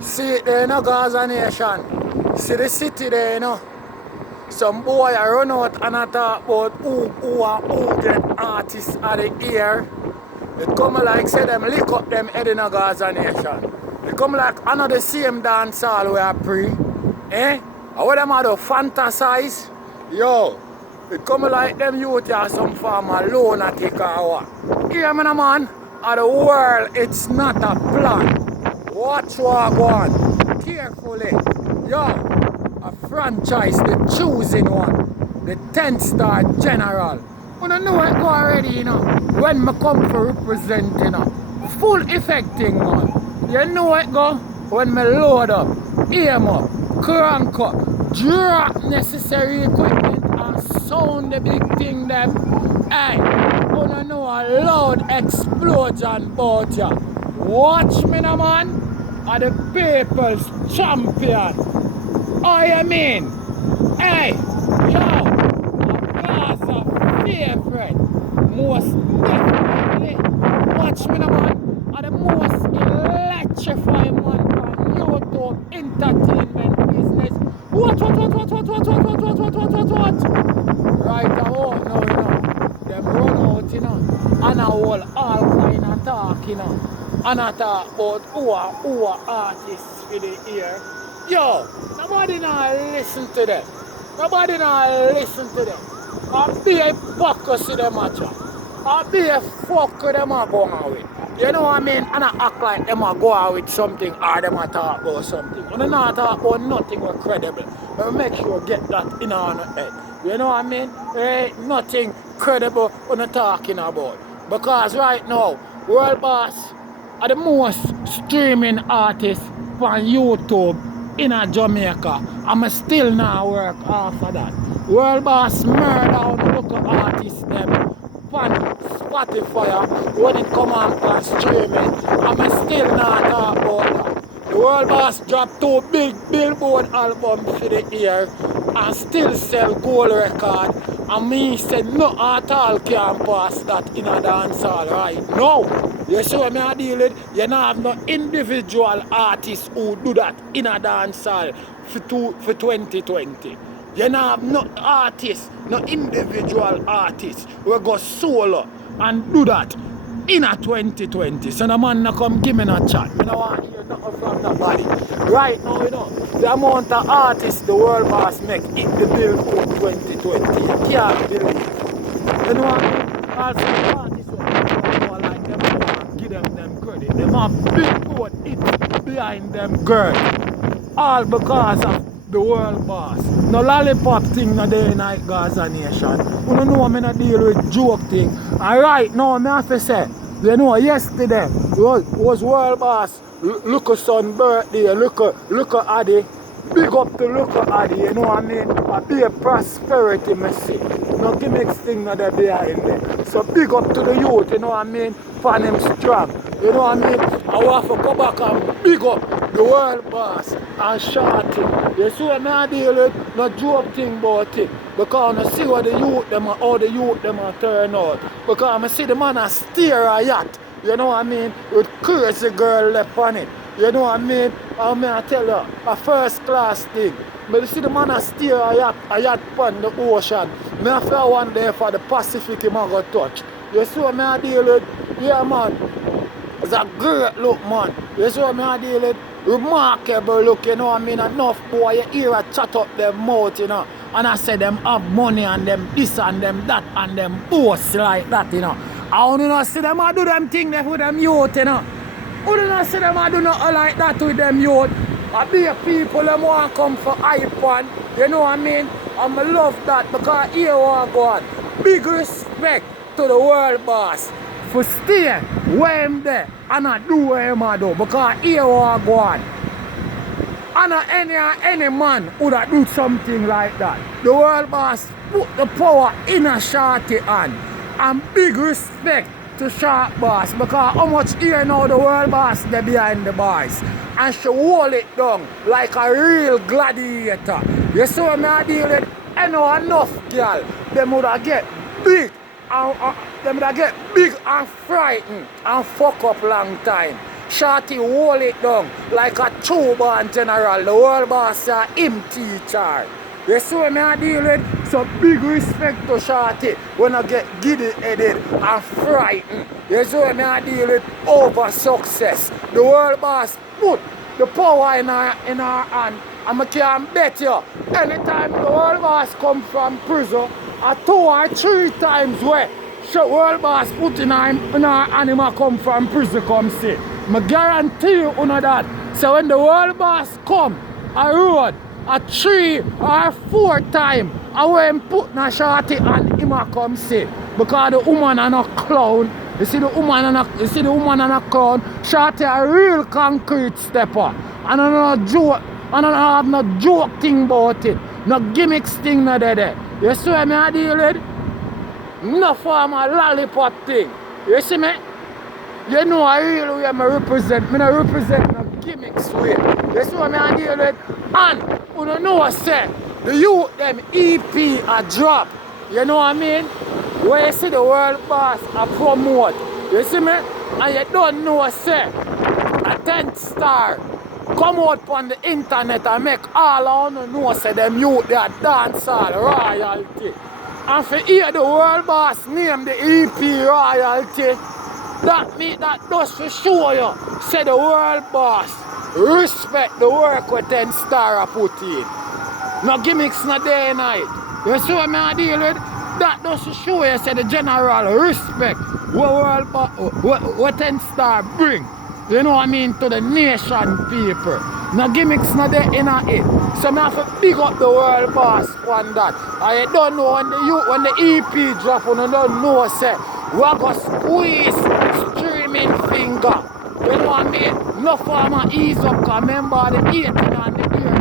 See it there, you know, Gaza Nation. See the city there, you know. Some boy I run out and I talk about who get artists of the year. It come like say them lick up them head in a Gaza Nation. It come like another same dance hall where I pre. Eh? And what them are to fantasize? Yo, it come like them youth here some form of loan a take or what. Hear me, no, man? Of the world, it's not a plan. Watch what go on. Carefully. Yo, a franchise, the choosing one. The 10-star general. You don't know it go already, you know. When me come for represent, you know. Full effecting, man. You know it go. When me load up, aim up, crank up, drop necessary equipment and sound the big thing them. Hey, you don't know a loud explosion about ya. Watch me now, man. Are the people's champion. Oh, you mean? Hey, yo, a Gaza favorite. Most definitely. Watch me now, man. Are the most electrifying man on YouTube entertainment business. What? Right about now, you know. Them run out, you know. And a whole all kind of talk, you know. And I talk about who are artists for the year. Yo, nobody now listen to them. Nobody now listen to them. I be a hypocrisy them a chat. I be a fuck with them a go on with. You know what I mean? And I act like them a go on with something or them a talk about something. And they not talk about nothing was credible. But make sure you get that in our head. You know what I mean? There ain't nothing credible when they're talking about. Because right now, World Boss are the most streaming artists on YouTube in Jamaica. I'm still now work after that. World Boss murder on the local artists them on Spotify when it come on streaming. I'm still not talk about that. The World Boss dropped 2 big Billboard albums for the year and still sell gold record. And me said no at all can pass that in a dancehall right now. You see what I deal with? You don't have no individual artists who do that in a dancehall for 2020. You don't have no artists, no individual artists who go solo and do that in a 2020. So the man no come give me no chat. I don't want to hear nothing from nobody. Right now, you know, the amount of artists the World Boss make in the Billboard 2020. You can't believe it. You know what I mean? Also, the artists like them, give them credit. They have Billboard hits behind them girl. All because of the World Boss. No lollipop thing no day in Gaza Nation. You don't know me not deal with joke thing. And right now, I have to say, you know, yesterday was World Boss. Look at son birthday, look at Addy. Big up to look at Addy, you know what I mean? A be a prosperity, me see. No gimmicks thing no there behind there. So big up to the youth, you know what I mean? Fan him strong. You know what I mean? I want to go back and big up the World Boss and Shorty. You see what I deal with? No joke thing about it. Because I see what the youth them are, how the youth them are turn out. Because I see the man a steer a yacht. You know what I mean? With crazy girl left on it. You know what I mean? I tell you, a first class thing. But you see the man a steer a yacht on the ocean. I feel one day for the Pacific him a go touch. You see what I deal with? Yeah man. It's a great look man. You see what I deal with? Remarkable look, you know what I mean? Enough boy, you hear a chat up their mouth, you know. And I say them have money and them this and them that and them boast like that, you know. I don't know see them a do them thing there for them youth, you know. I don't know see them a do nothing like that with them youth. I be people them want to come for iPhone, you know what I mean? And I love that because here want go on. Big respect to the World Boss for stay where him there and not do what him a do because here want go on. And any man would have do something like that. The World Boss put the power in a Shorty hand. And big respect to Sharp Boss because how much here now the World Boss they behind the bars. And she hold it down like a real gladiator. You see what I deal with? I know enough girl, them would have get big and them would have get big and frightened and fuck up long time. Shorty hold it down like a true-born general. The world boss him teacher. You see what I deal with? So big respect to Shorty when I get giddy-headed and frightened. You see what I deal with? Over success. The world boss put the power in our hand. And I can bet you, anytime the world boss come from prison, 2 or 3 times where the world boss put in our animal come from prison come see. I guarantee you that. So when the world boss come a road, 3 or 4 times, I will put na Shorty and him a come see. Because the woman and a clown. You see the woman and a clown, Shorty a real concrete stepper. And I don't joke, and I don't have no joke thing about it. No gimmicks thing no there. You see what I deal with? No form of lollipop thing. You see me? You know I real way I represent. I don't represent no gimmicks way. You see what I deal with? And you don't know what I say. The youth them EP a drop. You know what I mean? Where you see the world boss a promote. You see me? And you don't know what I say. A 10th star come out on the internet and make all of you know say them youth they are dancehall royalty. And for hear the world boss name the EP royalty, that does for show you say the world boss respect the work with 10 star put in. No gimmicks no day and night. You see what I deal with? That does to show you say the general respect what 10 star bring. You know what I mean, to the nation people. No gimmicks no there in it. So I have to big up the world boss on that. I don't know when the EP drop on, I don't know say we are going to squeeze streaming finger. You know what I mean? No farmer ease up, because remember the 18 and the ear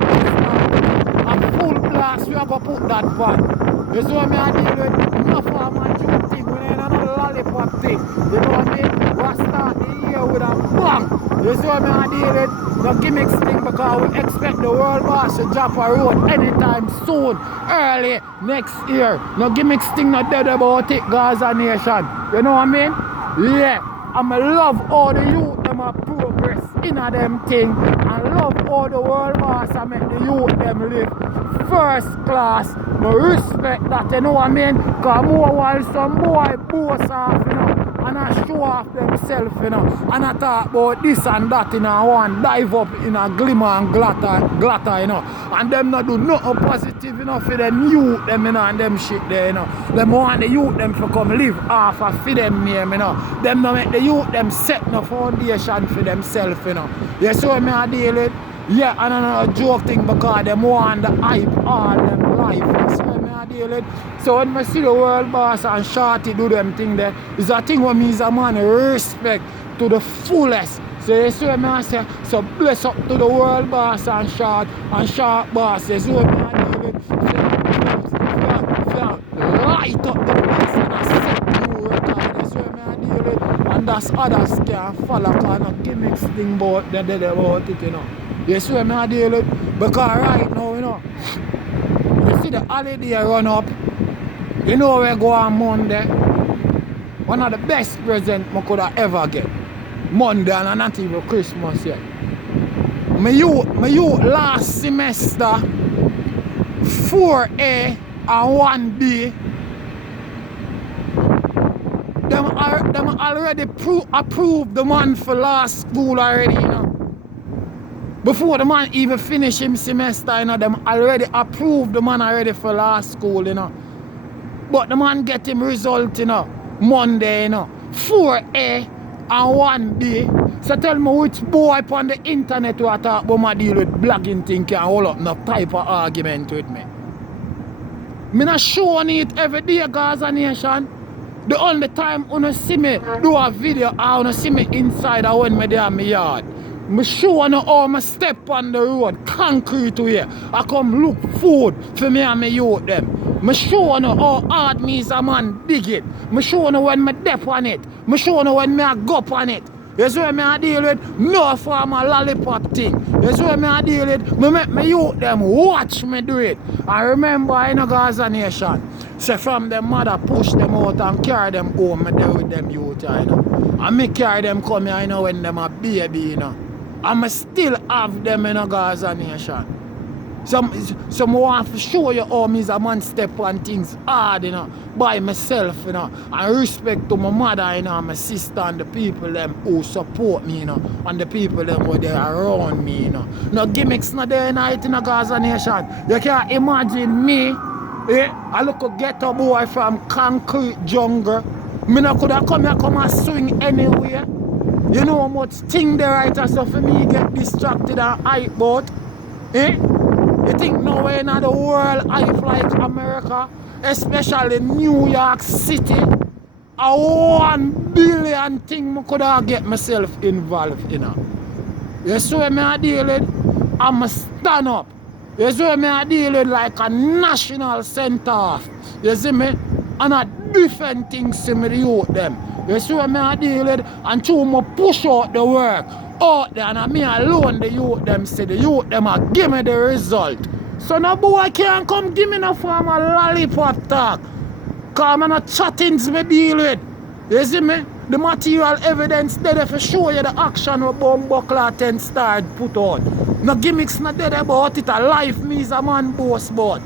and full blast we are going to put that one. You see what I deal with? No farmer joke thing, we ain't another lollipop thing. You know what I mean? We start the year with a bang. You see what I deal with? No gimmicks thing, because we expect the world boss to drop a road anytime soon, early next year. No gimmicks thing not dead about it, Gaza nation. You know what I mean? Yeah. And I love all the youth them a progress in a them thing. And love all the world boss and make the youth them live first class. I respect that, you know what I mean? Because more while some boy boast off, you know, and I show off themselves, you know, and I talk about this and that, you know, I want dive up in a glimmer and glatter, you know, and them not do nothing positive, you know, for them youth them, you know, and them shit there, you know. Them want the youth them to come live off and for them name, you know. Them not make the youth them set no foundation for themselves, you know. You see what I deal with? Yeah, and another joke thing, because them want the hype all them life. You see what I deal with? So when I see the world boss and Shorty do them thing there, it's a thing what means a man respect to the fullest. So you see what I say? So bless up to the world boss and Short boss. You see what I deal with? Light up the place and I set new record. You see what I deal with? And that's others can follow, because no gimmicks thing about it, you know. You see what I deal with? Because right now, you know, you see the holiday run up, you know we go on Monday. One of the best presents I could have ever get. Monday and not even Christmas yet. My youth last semester 4A and 1B. Them already approved the man for last school already, you know. Before the man even finish him semester, you know, them already approved the man already for last school, you know. But the man get him result, you know, Monday, you know. 4A and 1B. So tell me which boy on the internet who I talk about my deal with blogging thing can hold up no type of argument with me. Me not showing it every day, Gaza nation. The only time you see me do a video or you see me inside or when me there in my yard. I show you how I step on the road, concrete way. I come look food for me and my youth them. I show you how hard me as a man dig it. I show you when I dep on it. I show you when I go up on it. You see what me I deal with? No farmer lollipop thing. You see what me I deal with? Me make me youth them watch me do it. I remember in a Gaza nation, say from them mother push them out and carry them home, me there with them youth, you know. And me carry them come here, you know, when them a baby, you know. And me still have them in a Gaza nation. Some want to show you how me a man step on things hard, you know, by myself, you know, and respect to my mother, you know, my sister and the people them who support me, you know, and the people them who they around me, you know. No gimmicks not there night in a Gaza nation. You can't imagine me, I look a ghetto boy from concrete jungle. Me no could have come here come and swing anywhere. You know how much thing there right so for me get distracted and hype about, You think nowhere in the world hype like America, especially New York City, a 1 billion thing I could have get myself involved in. You see what I deal with? I'm a stand up. You see what I deal with like a national center. You see me? And a different things to me the youth them. You see what I deal with? And to me push out the work out there, and me alone the youth them say the youth them a give me the result. So no boy can't come give me no form of lollipop talk. Cause I'm not chattings me deal with. You see me? The material evidence there for show you the action of Bumbuckler 10 star put out. No gimmicks not there about it. A life me is a man boast about.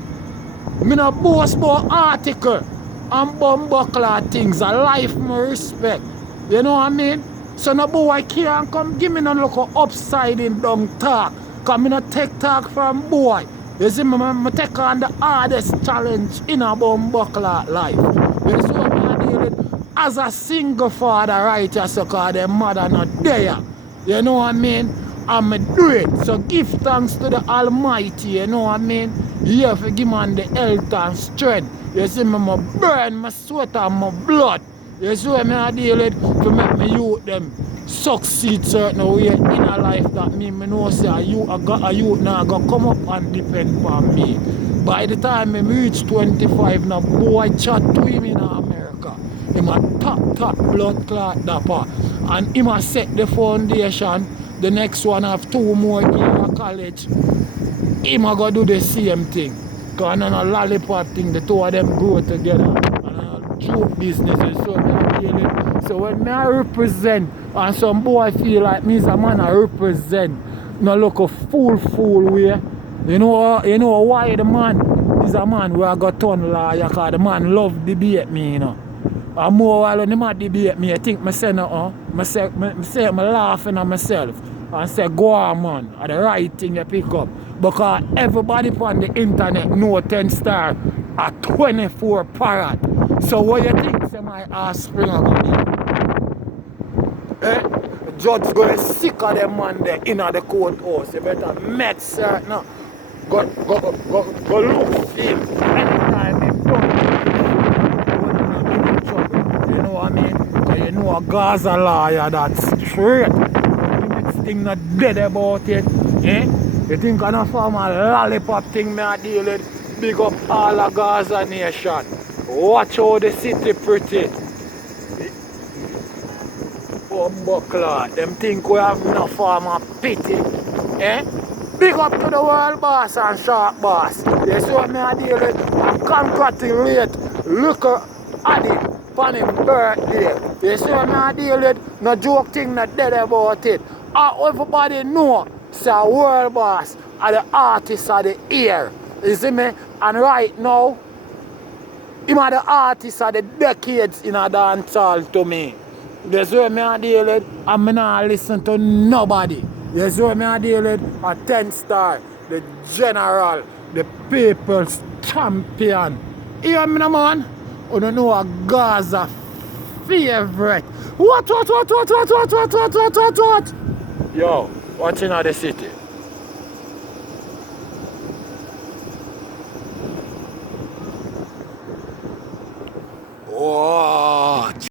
Me no boast about article and Bumbuckler things. A life me respect. You know what I mean? So no boy can't come give me no look upside in down talk. Cause me no take talk from boy. You see me, I take on the hardest challenge in a Bumbuckler life. You see what I deal with? As a single father right here, so cause their mother not there. You know what I mean? I'ma do it. So give thanks to the Almighty, you know what I mean? You have to give man the health and strength. You see me, I burn my sweat and my blood. You see what I deal with? To make me youth them succeed certain way in a life that me know say a youth now go come up and depend on me. By the time I reach 25 now, boy chat to him in America. Him a top blood clot dapper. And him a set the foundation. The next one have 2 more years of college. Him a go do the same thing. Cause on a lollipop thing, the two of them grow together. And joke business. So when I represent and some boy feel like me as a man I represent, no look a fool way. You know why the man is a man where I got turn lawyer, cause the man love debate me, you know. And more while when the man debate me, I think I say nothing. I laughing at myself and say, go on man, are the right thing you pick up. Because everybody on the internet know 10 star a 24 parrot. So what you think say my ass spring on me? The judge going sick of them man there in the courthouse. You better make certain no. Go look feel. Anytime they done, in trouble. You know what I mean? Because you know a Gaza lawyer that's straight. This thing not dead about it. You think I'm not from a lollipop thing me I deal with? Big up all of Gaza nation. Watch how the city pretty. Bumbuckler, them think we have enough form of pity. Big up to the world boss and shark boss. You see what me I deal with? I congratulate look at it on his birthday. You see what me I deal with? No joke thing not dead about it. Everybody know say a world boss are the artist of the year. You see me? And right now, him are the artist of the decades in a dancehall to me. That's where me I deal with, and me not listen to nobody. That's where me I deal with a 10 star, the general, the people's champion. Hear me no man? You don't know a Gaza favorite. What? Yo, watching out the city. Wow.